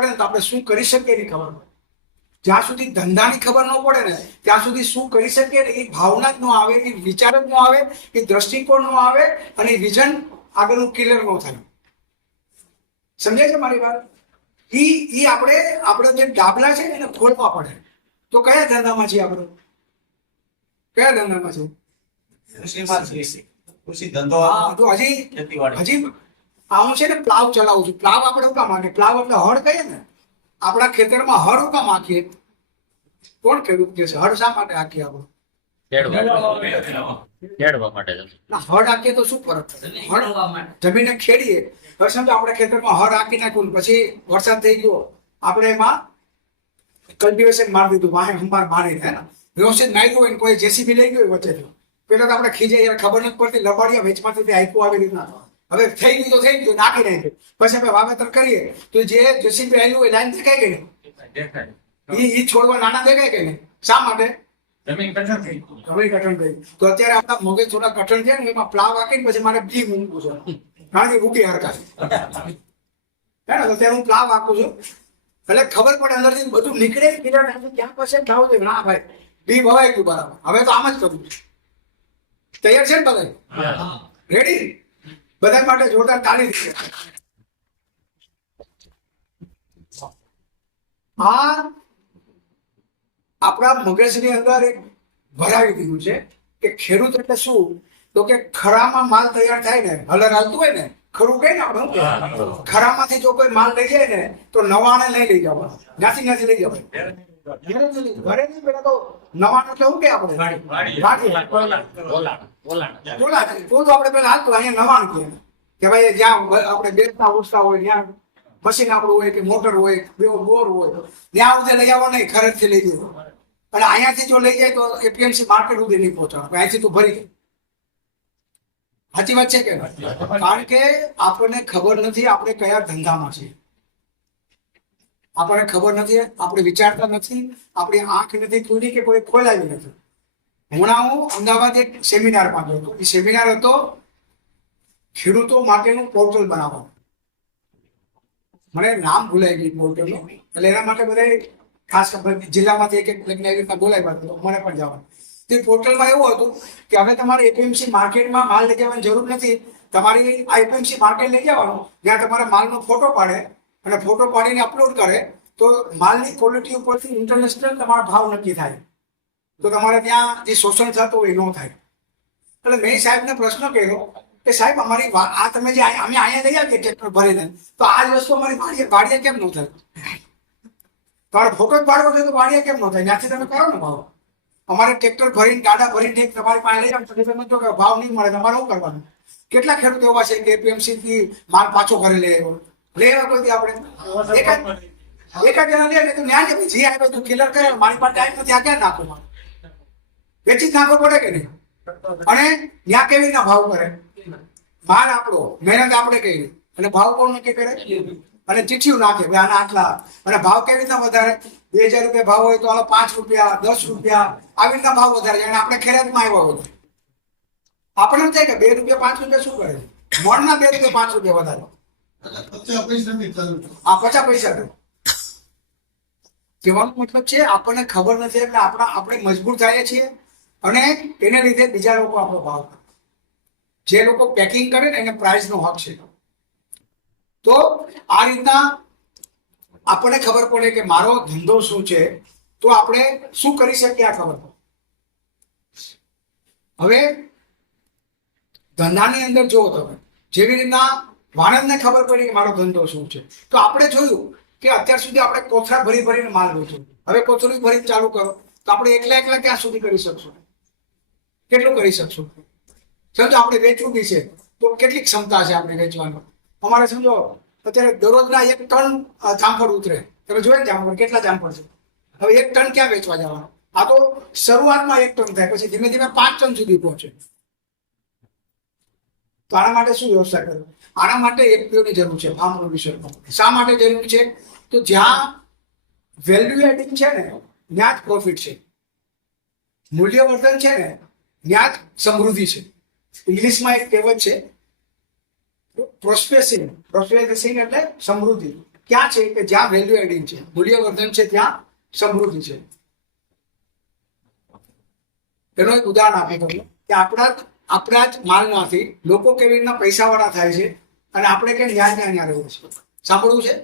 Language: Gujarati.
પડે ને તો આપણે શું કરી શકીએ એની ખબર પડે. જ્યાં સુધી ધંધાની ખબર ન પડે ને ત્યાં સુધી શું કરી શકીએ ને એ ભાવના જ ન આવે એ વિચાર જ ન આવે એ દ્રષ્ટિકોણ ન આવે અને વિઝન આગળનું ક્લિયર ન થાય. સમજાય છે મારી વાત? ઈ એ આપણે આપણે જે ડાબલા છે એને ખોલવા પડે. તો કયા ધંધામાં છીએ આપણે? કયા ધંધામાં છે કૃષિમાં જ કૃષિ. ધંધો હા તો હજી હજી આ હું છે ને પ્લાવ ચલાવું છું. પ્લાવ આપણે શું કામ હાંકીએ પ્લાવ એટલે હળ કહીએ ને આપણા ખેતરમાં હળ શું કામ આખીએ કોણ ખેડૂત કે હળ શા માટે હાંકીએ આપણે? ખેડવા માટે. હળ હાંકીએ તો શું ફરક હળ જમીને ખેડીએ. હવે સમજો આપણે ખેતરમાં હળ હાંકી નાખ્યું પછી વરસાદ થઈ ગયો. આપણે એમાં કલ્ટિવેશન મારી દીધું. વાહે હંબાર મારી ને વ્યવસ્થિત નાખ્યું હોય કોઈ જેસીબી લઈ ગયો વચ્ચેથી. પેલા તો આપણે ખીજે ખબર નથી પડતી. લબાડીયા વેચમાંથી આપ્યું આવી રીતના. હવે થઈ ગયું તો થઈ ગયું નાખી નાખ્યું. પછી આપણે વાવેતર કરીએ તો જે જેસીબી આવેલું હોય લાઈન દેખાય કે નહીં? ઈ છોડવા નાના દેખાય કે નહીં? શા માટે? જમીન કઠણ થઈ ગઈ. કઠણ થઈ તો અત્યારે આપણા મગજ થોડા કઠણ છે ને એમાં પ્લાવ વાંકીને પછી મારે બી મૂકવું છે. કારણ કે ઉગી હરકા હે ને તો હું પ્લાવ વાંકું છું. એટલે ખબર પડે અંદરથી બધું નીકળે ક્યાં પછી છે? ના ભાઈ બી ભવાઈ ગયું બરાબર. હવે તો આમ જ કરવું તૈયાર છે ને બધા? રેડી બધા માટે જોરદાર તાળી આ આપણા મગજની અંદર એક ભરાવી દીધું છે કે ખેડૂત એટલે શું? તો કે ખરામાં માલ તૈયાર થાય ને હલર હાલતું હોય ને ખરું કઈ ને આપણે ખરામાંથી જો કોઈ માલ લઈ જાય ને તો નવાણે નહીં લઈ જવા જ્યાંથી જ્યાંથી લઈ જવાય ઘરે નહીં લઈ- ઘરે નહીં પેલા તો નવાણ એટલે શું કે આપણે વાડી. ઓલાણ, ઓલાણ, ઓલાણ. ટોલા છે. તો તો આપણે પેલા હાલતું અહીંયા નવાણ કહે કે ભાઈ જ્યાં આપણે બેસતા ઉઠતા હોય ત્યાં મશીન આપણું હોય કે મોટર હોય બે બોર હોય ત્યાં સુધી લઈ આવો નહીં ખરેખથી લઈ જવું અને અહીંયાથી જો લઈ જાય તો એપીએમસી માર્કેટ સુધી નહીં પહોંચવાનું અહીંયાથી તું ભરી સાચી વાત છે કે કારણ કે આપણને ખબર નથી આપણે કયા ધંધામાં છીએ. આપણને ખબર નથી, આપણે વિચારતા નથી, આપણી આંખ નથી ખુલી કે કોઈ ખોલાવી નથી. હમણાં હું અમદાવાદ એક સેમિનાર ગયો હતો. એ સેમિનાર હતો ખેડૂતો માટેનું પોર્ટલ બનાવવાનું. મને નામ ભૂલાઈ ગયું પોર્ટલનું. એટલે એના માટે બધા ખાસ જિલ્લામાંથી એક એક લગ્ન આવી બોલાવ્યા હતા મને પણ જવાનું. તે પોર્ટલમાં એવું હતું કે હવે તમારે એપીએમસી માર્કેટમાં માલ લઈ જવાની જરૂર નથી. તમારી આ એપીએમસી માર્કેટ લઈ જવાનું, જ્યાં તમારા માલનો ફોટો પાડે અને ફોટો પાડીને અપલોડ કરે, તો માલની ક્વોલિટી ઉપરથી ઇન્ટરનેશનલ તમારા ભાવ નક્કી થાય. તો તમારે ત્યાં જે શોષણ થતું હોય એ ન થાય. એટલે મેં સાહેબને પ્રશ્ન કર્યો કે સાહેબ, અમારી આ તમે જે અમે અહીંયા લઈ આવીએ ટ્રેક્ટર ભરીને, તો આ જ વસ્તુ અમારી વાડીએ વાડીએ કેમ ન થાય? તમારે ફોટો જ પાડવો છે તો વાડીએ કેમ ન થાય? ત્યાંથી તમે કરો ને ભાવ. અમારે ટ્રેક્ટર ભરીને, ગાડા ભરીને તમારી પાસે લઈ જાવ તમે તો ભાવ નહીં મળે. તમારે શું કરવાનું? કેટલા ખેડૂતો એવા છે કે એપીએમસી માલ પાછો ઘરે લઈ આવ્યો? લઈ કોઈ આપણે? એકાદ એકાદ જણા લે તો ન્યા કે જે આવ્યો તું કિલર કરે મારી પાસે ટાઈમ નથી આ ક્યાં નાખો વેચી જ નાખવો પડે કે નહીં? અને ત્યાં કેવી રીતના ભાવ કરે? માલ આપણો મહેનત આપણે કરી. અને ભાવ કોણ નક્કી કરે? અને ચીઠીઓ નાખે ભાઈ આના આટલા. અને ભાવ કેવી રીતના વધારે? બે હજાર રૂપિયા ભાવ હોય તો આનો પાંચ રૂપિયા દસ રૂપિયા આવી રીતના ભાવ વધારે અને આપણે ખેરાતમાં આવ્યા હોય આપણે એમ થાય કે બે રૂપિયા પાંચ રૂપિયા શું કરે? મોણના બે રૂપિયા પાંચ રૂપિયા વધારે. પૈસા દો કહેવાનો મતલબ છે, આપણને ખબર નથી એટલે આપણા આપણે મજબૂર થઈએ છીએ અને એને લીધે બીજા લોકો આપણો ભાવ જે લોકો પેકિંગ કરે ને, એને પ્રાઇઝનો હક છે. તો આ રીતના આપણને ખબર પડે કે મારો ધંધો શું છે, તો આપણે શું કરી શકીએ આ ખબર પડે. હવે ધંધાની અંદર જુઓ તમે, જેવી રીતના વાણંદને ખબર પડી કે મારો ધંધો શું છે? તો આપણે જોયું કે અત્યાર સુધી આપણે કોથળા ભરી ભરીને માલ વેચ્યો હવે કોથળી ભરીને ચાલુ કરો. તો આપણે એકલા એકલા ક્યાં સુધી કરી શકશું? કેટલું કરી શકશું? સમજો, આપણે વેચવું બી છે. તો કેટલી ક્ષમતા છે આપણે વેચવાનો. અમારે સમજો, અત્યારે દરરોજના એક ટન જામફળ ઉતરે. તમે જોયે ને જામફળ, કેટલા જામફળ છે? હવે એક ટન ક્યાં વેચવા જવાનો? આ તો શરૂઆતમાં એક ટન થાય, પછી ધીમે ધીમે પાંચ ટન સુધી પહોંચે. તો આના માટે શું વ્યવસ્થા કરવી? આના માટે એફપીઓની જરૂર છે ફાર્મ પ્રોડ્યુસર શા માટે જરૂર છે? તો જ્યાં વેલ્યુ એડિંગ છે ને ત્યાં જ પ્રોફિટ છે. મૂલ્યવર્ધન છે ને ત્યાં જ સમૃદ્ધિ છે. ઇંગ્લિશમાં એક કહેવત છે પ્રોસ્પેસિંગ પ્રોસ્પેસિંગ એટલે સમૃદ્ધિ. ક્યાં છે? કે જ્યાં વેલ્યુ એડિંગ છે. મૂલ્યવર્ધન છે ત્યાં સમૃદ્ધિ છે. એનો એક ઉદાહરણ આપે કે આપણા આપણા જ માલમાંથી લોકો કેવી રીતના પૈસાવાળા થાય છે અને આપણે કે ન્યાય ન્યાય રહેવું છે? સાંભળવું છે?